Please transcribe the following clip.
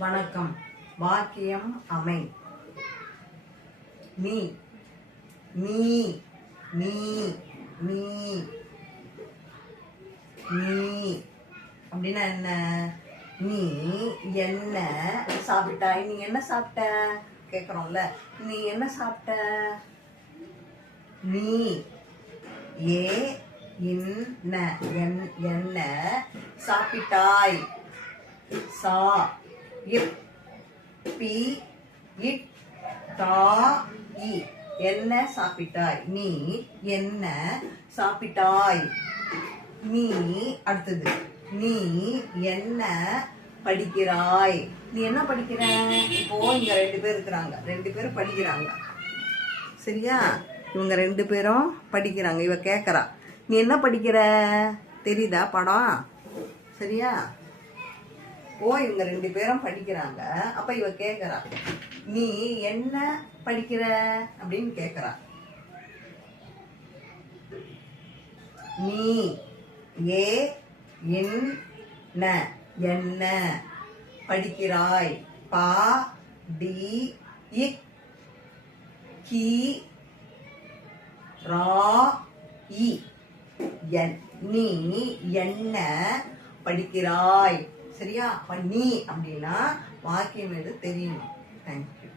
வணக்கம். வாக்கியம் அமை. நீ நீ நீ நீ நீ அப்படின்னா என்ன? நீ என்ன சாப்பிட்டாய் நீ என்ன சாப்பிட்ட? கேக்குறோம்ல. நீ என்ன சாப்பிட்ட? நீ. ஏ. என்ன என். என்ன சாப்பிட்டாய்? சா. இப் பி இட் தா இ. என்ன சாப்பிட்டாய்? நீ என்ன சாப்பிட்டாய்? நீ அடுத்தது நீ என்ன படிக்கிறாய்? நீ என்ன படிக்கிற? இப்போ இங்க ரெண்டு பேர் இருக்கிறாங்க. ரெண்டு பேரும் படிக்கிறாங்க. சரியா? இவங்க ரெண்டு பேரும் படிக்கிறாங்க. இவ கேக்குறா. நீ என்ன படிக்கிற? தெரியுதா? படம்? சரியா? ஓ இவங்க ரெண்டு பேரும் படிக்கிறாங்க. அப்ப இவ கேக்குறா நீ என்ன படிக்கிற? அப்படின்னு கேக்குறா. நீ ஏ என் என்ன படிக்கிறாய்? பா டி இக் கி ரா இ என் நீ என்ன படிக்கிறாய்? சரியா? பண்ணி நீ அப்படின்னா வாக்கியம் எது தெரியணும். தேங்க்யூ